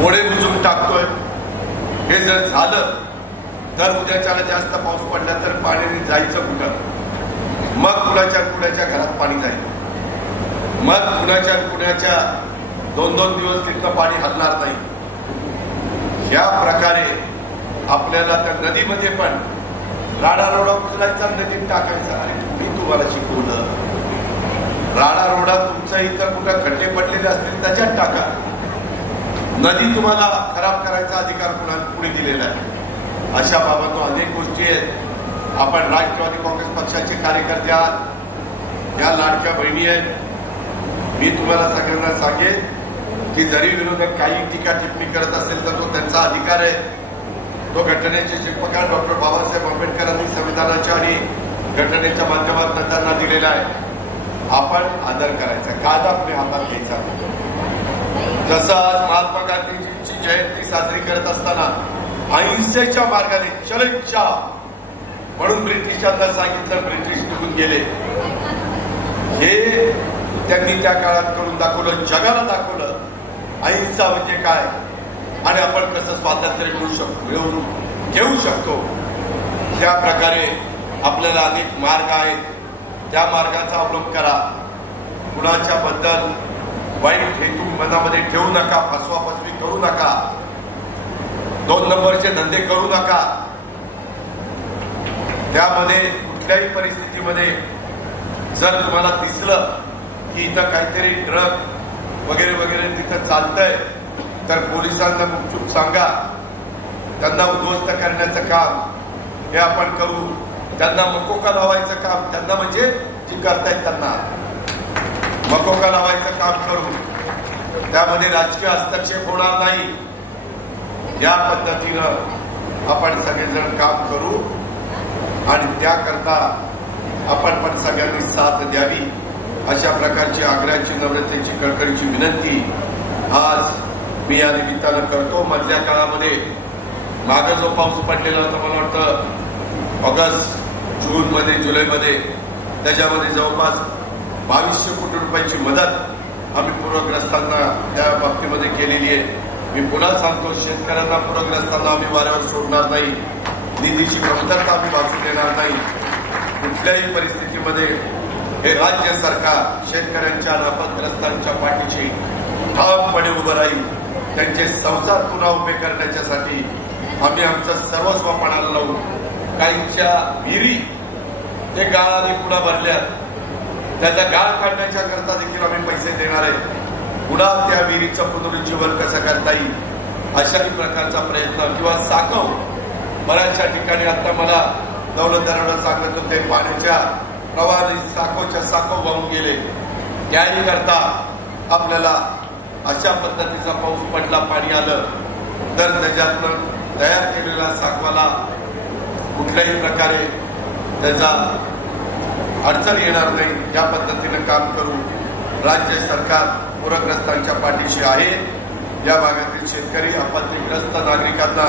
ओढे बुजून टाकतोय. हे जर झालं तर उद्याच्याला जास्त पाऊस पडला तर पाण्याने जायचं कुठं? मग कुणाच्या घरात पाणी जाईल. मग कुणाच्या 2-2 दिवस तिथलं पाणी हलणार नाही. या प्रकारे आपल्याला त्या नदीमध्ये पण राडारोडा उचलायचा, नदीत टाकायचा. अरे मी तुम्हाला शिकवलं, राडारोडा तुमच्या इतर कुठं खड्डे पडलेले असतील त्याच्यात टाका. नदी तुम्हाला खराब करायचा अधिकार पुढे दिलेला आहे. अशा बाबत अनेक गोष्टी आहेत. आपण राष्ट्रवादी काँग्रेस पक्षाचे कार्यकर्ते आहात, या लाडक्या बहिणी आहेत. मी तुम्हाला सगळ्यांना सांगेन की जरी विरोधक काही टीका टिप्पणी करत असेल तर तो त्यांचा अधिकार आहे. तो घटनेचे शिल्पकार डॉक्टर बाबासाहेब आंबेडकरांनी संविधानाच्या आणि घटनेच्या माध्यमातून त्यांना दिलेला आहे. आपण आदर करायचा, कायदा आपल्या हातात घ्यायचा. जसं आज महात्मा गांधीजींची जयंती साजरी करत असताना अहिंसेच्या मार्गाने चलेच्छा म्हणून ब्रिटिशांना सांगितलं, ब्रिटिश निघून गेले. हे त्यांनी त्या काळात करून दाखवलं, जगाला दाखवलं अहिंसा म्हणजे काय आणि आपण कसं स्वातंत्र्य मिळवून घेऊ शकतो. त्या प्रकारे आपल्याला अनेक मार्ग आहेत, त्या मार्गाचा अवलंब करा. कुणाच्या बद्दल वाईट हेतू मनामध्ये ठेवू नका, फसवाफसवी करू नका, 2 नंबरचे धंदे करू नका. त्यामध्ये कुठल्याही परिस्थितीमध्ये जर तुम्हाला दिसलं की इथं काहीतरी ड्रग वगैरे वगैरे तिथं चालतंय तर पोलिसांना गुपचूप सांगा. त्यांना उद्ध्वस्त करण्याचं काम हे आपण करू. त्यांना मकोका लावायचं काम, त्यांना म्हणजे जी करतायत त्यांना मकोका लावायचं काम करू. त्यामध्ये राजकीय हस्तक्षेप होणार नाही. या पद्धतीनं आपण सगळेजण काम करू आणि त्याकरता आपण पण सगळ्यांनी साथ द्यावी. अशा प्रकारची आग्रहाची, नम्रतेची, कळकळीची विनंती आज मी या निमित्तानं करतो. मधल्या काळामध्ये मागं जो पाऊस पडलेला होता, मला वाटतं ऑगस्ट, जूनमध्ये, जुलैमध्ये, त्याच्यामध्ये जवळपास 2200 कोटी रुपयांची मदत आम्ही पूरग्रस्तांना त्या बाबतीमध्ये केलेली आहे. मी पुन्हा सांगतो, शेतकऱ्यांना, पूरग्रस्तांना आम्ही वाऱ्यावर सोडणार नाही. निधीची कमतरता आम्ही भासू देणार नाही. कुठल्याही परिस्थितीमध्ये हे राज्य सरकार शेतकऱ्यांच्या आणि आपत्ग्रस्तांच्या पाठीशी ठामपणे उभं राहील. त्यांचे संसार पुन्हा उभे करण्याच्यासाठी आम्ही आमचं सर्वस्व पणाला लावू. काहींच्या विहिरी ते गाळाने पुन्हा भरल्यात, त्याचा गाळ काढण्याच्या करता देखील आम्ही पैसे देणार आहे. पुन्हा त्या विहिरीचं पुनरुज्जीवन कसं करता येईल अशाही प्रकारचा प्रयत्न. किंवा साकव, बऱ्याचशा ठिकाणी आता मला दौलतदारांना सांगत होते पाण्याच्या प्रवाहाने साकवच्या साकव वाहून गेले. त्याही करता आपल्याला अशा पद्धतीचा पाऊस पडला, पाणी आलं तर त्याच्यातनं तयार केलेल्या साकवाला कुठल्याही प्रकारे त्याचा अडचण येणार नाही, या पद्धतीनं काम करू. राज्य सरकार पूरग्रस्तांच्या पाठीशी आहे. या भागातील शेतकरी, आपत्तीग्रस्त नागरिकांना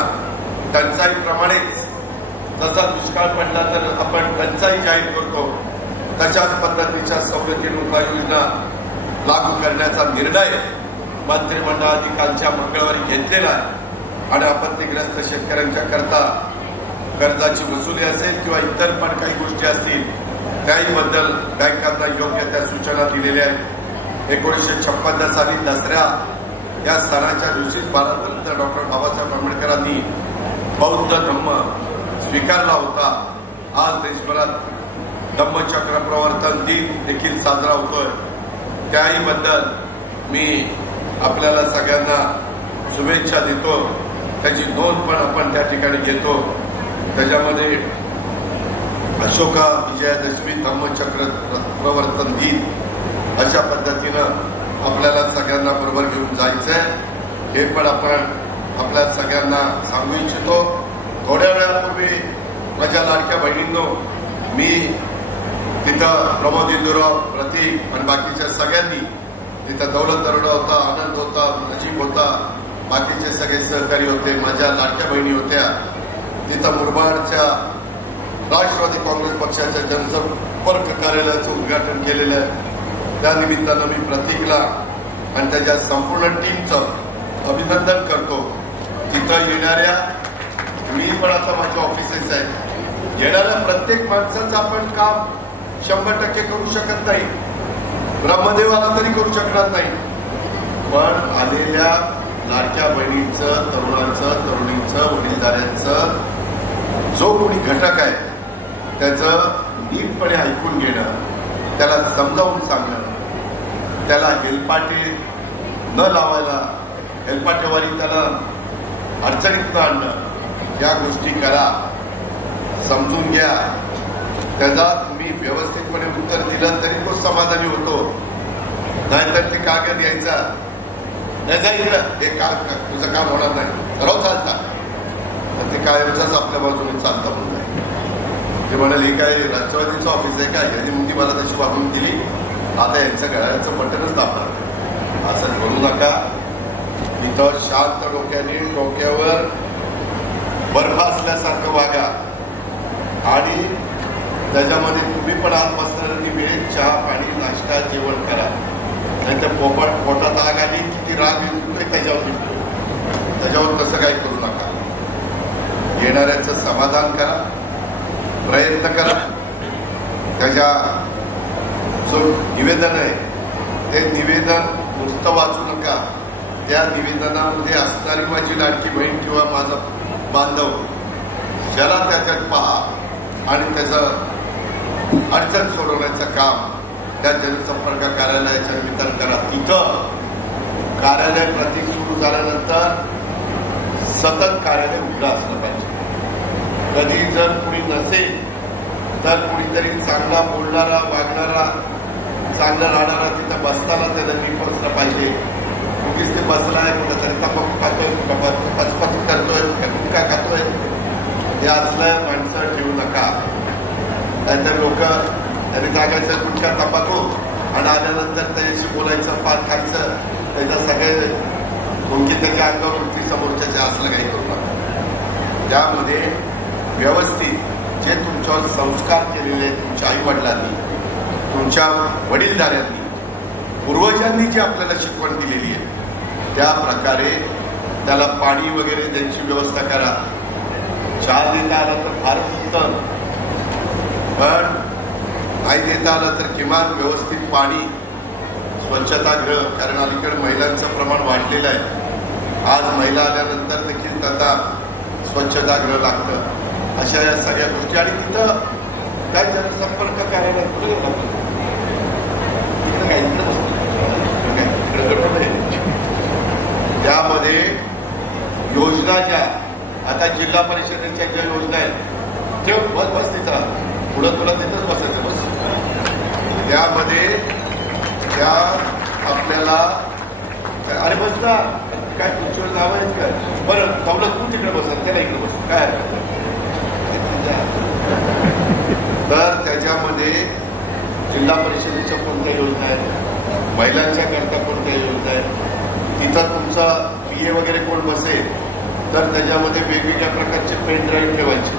टंचाईप्रमाणेच जसा दुष्काळ पडला तर आपण टंचाई जाहीर करतो, तशाच पद्धतीच्या सवलतीन उपाययोजना लागू करण्याचा निर्णय मंत्रिमंडळाने कालच्या मंगळवारी घेतलेला आहे. आणि आपत्तीग्रस्त शेतकऱ्यांच्या करता कर्जाची वसुली असेल किंवा इतर पण काही गोष्टी असतील त्याही बद्दल बँकांना योग्य त्या सूचना दिलेल्या आहेत. 1956 साली दसऱ्या या सणाच्या दिवशीच भारतरत्न डॉक्टर बाबासाहेब आंबेडकरांनी बौद्ध धम्म स्वीकारला होता. आज देशभरात धम्मचक्र प्रवर्तन दिन देखील साजरा होतोय. त्याही बद्दल मी आपल्याला सगळ्यांना शुभेच्छा देतो. त्याची नोंद पण आपण त्या ठिकाणी घेतो. त्याच्यामध्ये अशोका विजयादशमी धम्मचक्र प्रवर्तन दिन अशा पद्धतीनं आपल्याला सगळ्यांना बरोबर घेऊन जायचंय. हे पण आपण आपल्या सगळ्यांना सांगू इच्छितो. थोड्या वेळापूर्वी माझ्या लाडक्या बहिणींनो, मी तिथं प्रमोद इंदुराव, प्रतीक आणि बाकीच्या सगळ्यांनी तिथं दौलत दरोडा होता, आनंद होता, नजीब होता, बाकीचे सगळे सहकारी होते, माझ्या लाडक्या बहिणी होत्या. तिथं मुरबाडच्या राष्ट्रवादी काँग्रेस पक्षाच्या जनसंपर्क कार्यालयाचं उद्घाटन केलेलं आहे. त्या निमित्तानं मी प्रतीकला आणि त्याच्या संपूर्ण टीमचं अभिनंदन करतो. तिथं येणाऱ्या, मी पण आता माझे ऑफिसेस आहे, येणाऱ्या प्रत्येक माणसाचं आपण काम 100% करू शकत नाही, ब्रह्मदेवाला तरी करू शकणार नाही, पण आलेल्या लाडक्या बहिणींचं, तरुणांचं, तरुणींचं, वडीलधाऱ्यांचं जो कोणी घटक आहे त्याचं नीटपणे ऐकून घेणं, त्याला समजावून सांगणं, त्याला हेलपाटे न लावायला, हेलपाटेवारी त्याला अडचणीत न आणणं, या गोष्टी करा, समजून घ्या. त्याचा तुम्ही व्यवस्थितपणे उत्तर दिलं तरी तो समाधानी होतो. नाहीतर ते कागद यायचा, नाही जाईल हे तुझं काम होणार नाही, ठराव चालता, तर ते कायमचाच आपल्या बाजूने चालता म्हणून नाही. ते म्हणाले हे काय राष्ट्रवादीचं ऑफिस आहे काय, यांनी मुंगी मला तशी वागून दिली, आता यांचं गळ्याचं बटनच दाबणार. असं करू नका. इथं शांत डोक्याने, डोक्यावर बर्फ असल्यासारखं वागा आणि त्याच्यामध्ये तुम्ही पण आत बसणाऱ्यांनी वेळ चहा, पाणी, नाश्ता, जेवण करा. नाहीतर पोटात आग आली किती राग येतो त्याच्यावर निघतो. त्याच्यावर तसं काही करू नका. येणाऱ्याचं समाधान करा, प्रयत्न करा. त्याच्या जो निवेदन आहे ते निवेदन नुसतं वाचू नका. त्या निवेदनामध्ये असणारी माझी लाडकी बहीण किंवा माझा बांधव ज्याला त्याच्यात पहा आणि त्याचं अडचण सोडवण्याचं काम त्या जनसंपर्क कार्यालयाच्या निमित्तानं करा. तिथं कार्यालय प्रतीक सुरू झाल्यानंतर सतत कार्यालय उघडं असलं पाहिजे. कधी जर कुणी नसेल तर कुणीतरी चांगला बोलणारा, वागणारा, चांगला राहणारा तिथं बसताना त्याला निपसलं पाहिजे. उगीच ते बसलाय कुठंतरी तंबाखू खातोय, पचपच करतोय, गुटखा खातोय, हे असलं माणसं ठेवू नका. नाहीतर लोक त्यांनी टाकायचं गुटखा, तंबाखू आणि आल्यानंतर त्याच्याशी बोलायचं, पान खायचं, त्याच्या सगळे तुमची त्याच्या अंगावर उलटी समोरच्या असलं काही करू नका. त्यामध्ये व्यवस्थित जे तुमच्यावर संस्कार केलेले तुमच्या आई वडिलांनी, तुमच्या वडीलधाऱ्यांनी, पूर्वजांनी जी आपल्याला शिकवण दिलेली आहे त्या प्रकारे त्याला पाणी वगैरे द्यायची व्यवस्था करा. चहा देता आला तर फारच उत्तम, पण नाही देता आलं तर किमान व्यवस्थित पाणी, स्वच्छतागृह, कारण अलीकडे महिलांचं प्रमाण वाढलेलं आहे. आज महिला आल्यानंतर देखील त्यांना स्वच्छतागृह लागतं. अशा या सगळ्या गोष्टी आणि तिथं काय जनसंपर्क कार्यालय त्यामध्ये योजना ज्या आता जिल्हा परिषदेच्या ज्या योजना आहेत ते बस तिथं पुढं तुला तिथंच बसायचं बस. त्यामध्ये त्या आपल्याला अरे बस ना काय तुमच्यावर नाव आहेत काय, बरं कवलं तू तिकडे बसत त्याला इकडे बस काय. तर त्याच्यामध्ये जिल्हा परिषदेच्या कोणत्या योजना आहेत, महिलांच्या करता कोणत्या योजना आहेत, तिथं तुमचा PA वगैरे कोण बसेल तर त्याच्यामध्ये वेगवेगळ्या प्रकारचे पेन ड्राईव्ह ठेवायचे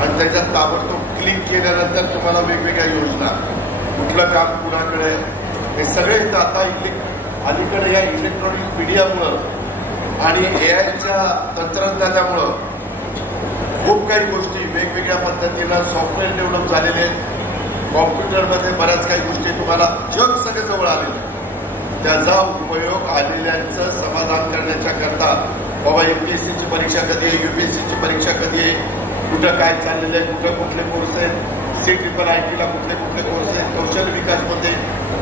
आणि त्याच्यात ताबडतोब क्लिक केल्यानंतर तुम्हाला वेगवेगळ्या योजना, कुठलं काम कुणाकडे, हे सगळे आता अलीकडे या इलेक्ट्रॉनिक मीडियामुळं आणि AIच्या तंत्रज्ञानामुळं खूप काही गोष्टी वेगवेगळ्या पद्धतीनं सॉफ्टवेअर डेव्हलप झालेले आहेत. कॉम्प्युटरमध्ये बऱ्याच काही गोष्टी तुम्हाला जग सगळे जवळ आलेले, त्याचा उपयोग आलेल्यांचं समाधान करण्याच्या करता बाबा MPSCची परीक्षा कधी आहे, UPSCची परीक्षा कधी आहे, कुठं काय चाललेलं आहे, कुठं कुठले कोर्स आहेत, CIITला कुठले कुठले कोर्स आहेत, कौशल्य विकासमध्ये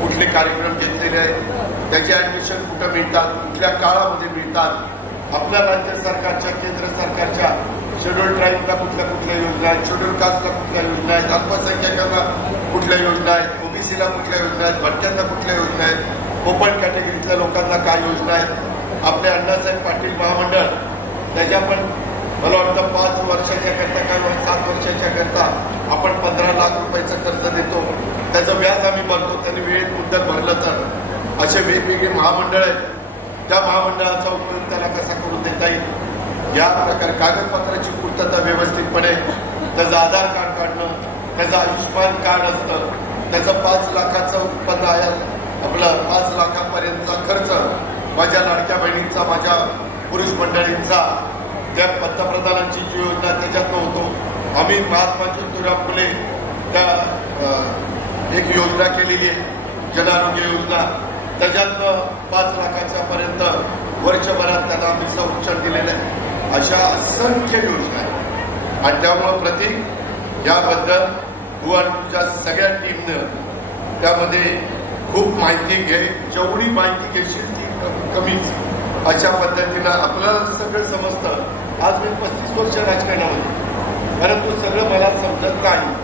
कुठले कार्यक्रम घेतलेले आहेत, त्याचे ऍडमिशन कुठं मिळतात, कुठल्या काळामध्ये मिळतात, आपल्या राज्य सरकारच्या, केंद्र सरकारच्या शेड्यूल ट्राईबला कुठल्या योजना आहेत, शेड्यूल कास्टला कुठल्या योजना आहेत, अल्पसंख्याकांना कुठल्या योजना आहेत, ओबीसीला कुठल्या योजना आहेत, भटक्यांना कुठल्या योजना आहेत, ओपन कॅटेगरीतल्या लोकांना काय योजना आहेत. आपले अण्णासाहेब पाटील महामंडळ त्याच्या पण मला वाटतं 5 वर्षाच्या करता किंवा 7 वर्षाच्या करता आपण 15 लाख रुपयाचं कर्ज देतो. त्याचं व्याज आम्ही भरतो. त्यांनी वेळेत मुद्दत भरलं तर असे वेगवेगळे महामंडळ आहेत. त्या महामंडळाचा उपयोग त्याला कसा करून देता येईल या प्रकारे कागदपत्राची पूर्तता व्यवस्थितपणे, त्याचं आधार कार्ड काढणं, त्याचं आयुष्यमान कार्ड असतं, त्याचं 5 लाखाचं उत्पन्न आहे, आपलं 5 लाखापर्यंतचा खर्च माझ्या लाडक्या बहिणींचा, माझ्या पुरुष मंडळींचा, त्या पंतप्रधानांची जी योजना त्याच्यातनं होतो. आम्ही महात्मा ज्योतिराव फुले त्या एक योजना केलेली आहे, जनआरोग्य योजना, त्याच्यातनं 5 लाखाच्या पर्यंत वर्षभरात त्यांना आम्ही संरक्षण दिलेलं आहे. अशा असंख्य योजना आहेत. आणि त्यामुळं प्रतीक याबद्दल तू आणि तुझ्या सगळ्या टीमनं त्यामध्ये खूप माहिती घे. जेवढी माहिती घेशील ती कमीच. अशा पद्धतीनं आपल्याला सगळं समजतं. आज मी 35 वर्ष राजकारणामध्ये, परंतु सगळं मला समजत नाही.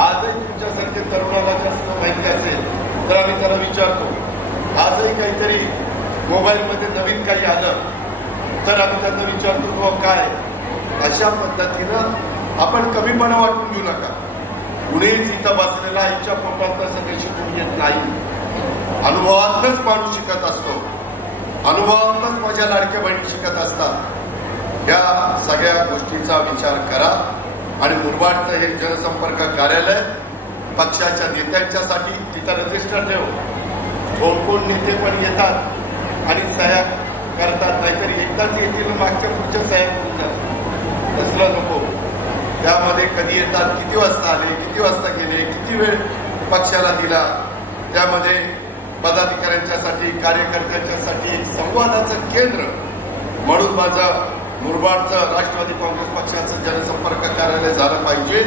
आजही तुमच्यासारखे तरुणाला जास्त माहिती असेल तर आम्ही त्याला विचारतो. आजही काहीतरी मोबाईलमध्ये नवीन काही आलं तर आम्ही त्यांना विचारतो काय. अशा पद्धतीनं आपण कमीपणा वाटून घेऊ नका. कुणीच इथं बसलेला आईच्या पोटात सगळे शिकून येत नाही. अनुभवातच माणूस शिकत असतो. अनुभवातच माझ्या लाडक्या बहिणी शिकत असतात. या सगळ्या गोष्टीचा विचार करा. आणि मुरबाडचं हे जनसंपर्क कार्यालय पक्षाच्या नेत्यांच्यासाठी तिथं रजिस्टर ठेव. कोण नेते पण येतात आणि सह्या करतात, नाहीतरी एकदाच येतील मागच्या पुढच्या सह्या करून जातात. तसलं नको. त्यामध्ये कधी येतात, किती वाजता आले, किती वाजता गेले, किती वेळ पक्षाला दिला, त्यामध्ये पदाधिकाऱ्यांच्यासाठी, कार्यकर्त्यांच्यासाठी एक संवादाचं केंद्र म्हणून माझं मुरबाडचं राष्ट्रवादी काँग्रेस पक्षाचं जनसंपर्क कार्यालय झालं पाहिजे.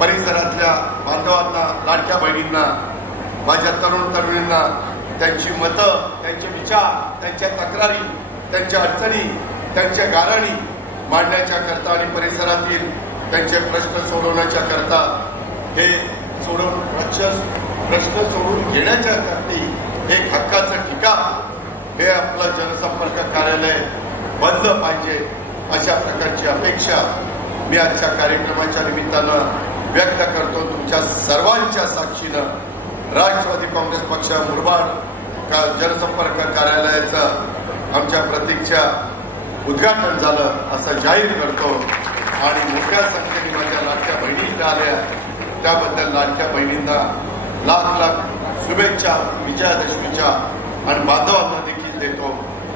परिसरातल्या बांधवांना, लाडक्या बहिणींना, माझ्या तरुण तरुणींना त्यांची मतं, त्यांचे विचार, त्यांच्या तक्रारी, त्यांच्या अडचणी, त्यांच्या गाऱ्हाणी मांडण्याच्या करता आणि परिसरातील त्यांचे प्रश्न सोडवण्याच्या करता हे प्रश्न सोडून घेण्याच्या करता एक हक्काचं ठिकाण हे आपलं जनसंपर्क कार्यालय बनलं पाहिजे. अशा प्रकारची अपेक्षा मी आजच्या कार्यक्रमाच्या निमित्तानं व्यक्त करतो. तुमच्या सर्वांच्या साक्षीनं राष्ट्रवादी काँग्रेस पक्ष मुरबाड जनसंपर्क कार्यालयाचं आमच्या प्रतीकच्या उद्घाटन झालं असं जाहीर करतो. आणि मोठ्या संख्येने माझ्या लाडक्या बहिणी इथं आल्या त्याबद्दल लाडक्या बहिणींना लाख लाख शुभेच्छा विजयादशमीच्या आणि बांधवांना देखील देतो.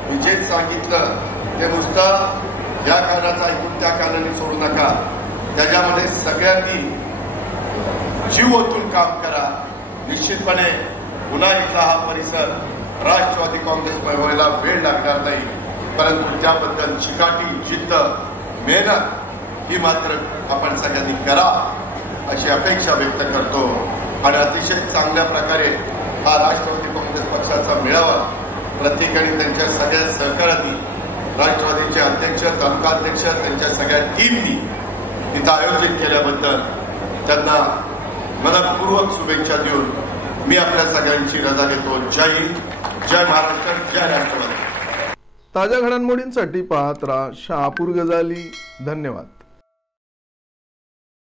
मी जे सांगितलं ते नुसतं या कारणाचं ऐकून त्या कारणाने सोडू नका. त्याच्यामध्ये सगळ्यांनी जीव ओतून काम करा. निश्चितपणे पुन्हा एकदा हा परिसर राष्ट्रवादी काँग्रेस व्हायला वेळ लागणार नाही, परंतु त्याबद्दल चिकाटी, जिद्द, मेहनत ही मात्र आपण सगळ्यांनी करा अशी अपेक्षा व्यक्त करतो. आणि अतिशय चांगल्या प्रकारे हा राष्ट्रवादी काँग्रेस पक्षाचा मेळावा प्रत्येकाने त्यांच्या सगळ्या सहकार्यांनी, राष्ट्रवादीचे अध्यक्ष, तालुकाध्यक्ष, त्यांच्या सगळ्या टीमनी तिथं आयोजित केल्याबद्दल त्यांना मनपूर्वक शुभेच्छा देऊन मी आपल्या सगळ्यांची रजा घेतो. जय हिंद, जय महाराष्ट्र, जय राष्ट्रवादी. ताज्या घडामोडींसाठी पाहत राहा शहापूर गजाली. धन्यवाद.